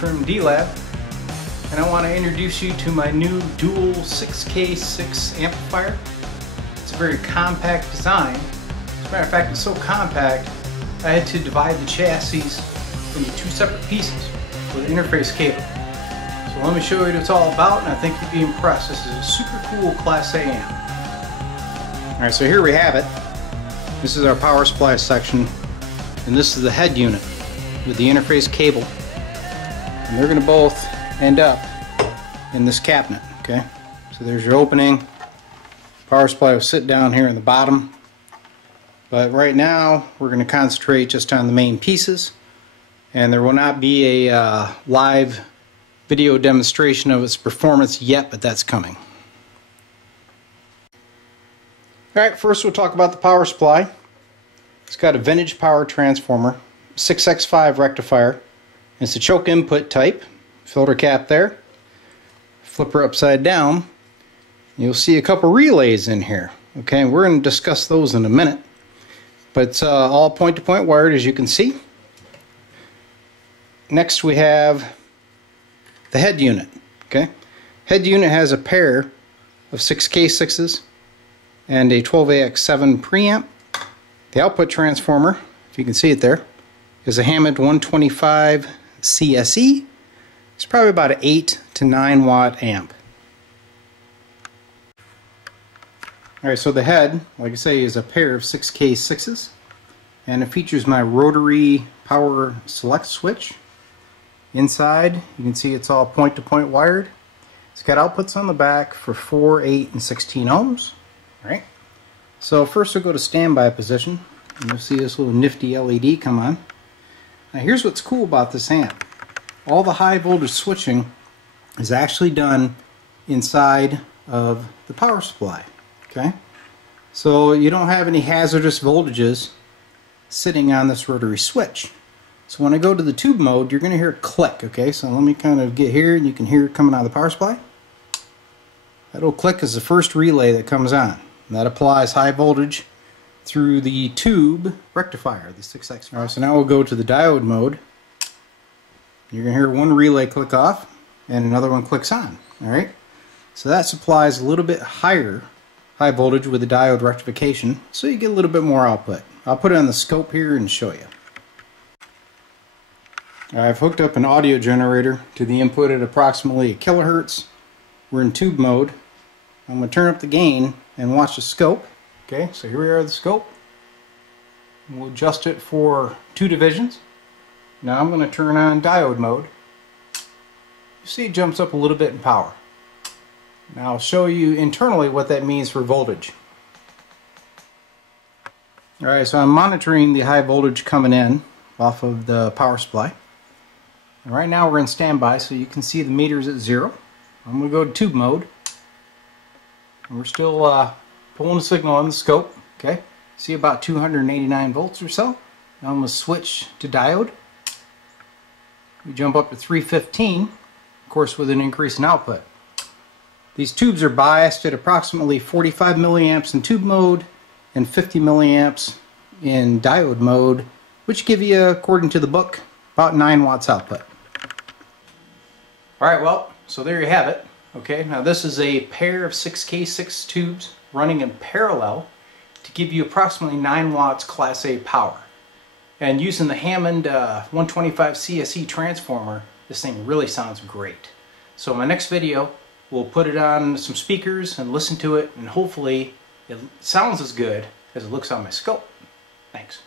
from D-Lab, and I want to introduce you to my new dual 6K6 amplifier. It's a very compact design. As a matter of fact, it's so compact I had to divide the chassis into two separate pieces with an interface cable. So let me show you what it's all about, and I think you'd be impressed. This is a super cool Class A amp. Alright, so here we have it. This is our power supply section, and this is the head unit with the interface cable. And they're going to both end up in this cabinet, okay? So there's your opening. Power supply will sit down here in the bottom. But right now, we're going to concentrate just on the main pieces. And there will not be a live video demonstration of its performance yet, but that's coming. Alright, first we'll talk about the power supply. It's got a vintage power transformer, 6x5 rectifier. It's a choke input type, filter cap there. Flip her upside down. You'll see a couple relays in here. Okay, we're going to discuss those in a minute. But it's all point-to-point wired, as you can see. Next we have the head unit. Okay, head unit has a pair of 6K6s and a 12AX7 preamp. The output transformer, if you can see it there, is a Hammond 125 CSE. It's probably about an 8 to 9 watt amp. Alright, so the head, like I say, is a pair of 6K6s, and it features my rotary power select switch. Inside, you can see it's all point-to-point wired. It's got outputs on the back for 4, 8, and 16 ohms. Alright, so first we'll go to standby position, and you'll see this little nifty LED come on. Now here's what's cool about this amp. All the high voltage switching is actually done inside of the power supply. Okay, so you don't have any hazardous voltages sitting on this rotary switch. So when I go to the tube mode, you're going to hear it click. Okay, so let me kind of get here, and you can hear it coming out of the power supply. That little click is the first relay that comes on. And that applies high voltage through the tube rectifier, the 6X. Alright, so now we'll go to the diode mode. You're going to hear one relay click off and another one clicks on. Alright, so that supplies a little bit higher high voltage with the diode rectification, so you get a little bit more output. I'll put it on the scope here and show you. I've hooked up an audio generator to the input at approximately 1 kilohertz. We're in tube mode. I'm going to turn up the gain and watch the scope. Okay, so here we are at the scope. We'll adjust it for 2 divisions. Now I'm going to turn on diode mode. You see it jumps up a little bit in power. Now I'll show you internally what that means for voltage. Alright, so I'm monitoring the high voltage coming in off of the power supply. And right now we're in standby, so you can see the meters at 0. I'm going to go to tube mode. And we're still pulling the signal on the scope. Okay, see about 289 volts or so. Now I'm going to switch to diode. We jump up to 315, of course with an increase in output. These tubes are biased at approximately 45 milliamps in tube mode and 50 milliamps in diode mode, which give you, according to the book, about 9 watts output. Alright, well, so there you have it. Okay, now this is a pair of 6K6 tubes running in parallel to give you approximately 9 watts Class A power. And using the Hammond 125 CSE transformer, this thing really sounds great. So in my next video, we'll put it on some speakers and listen to it, and hopefully it sounds as good as it looks on my scope. Thanks.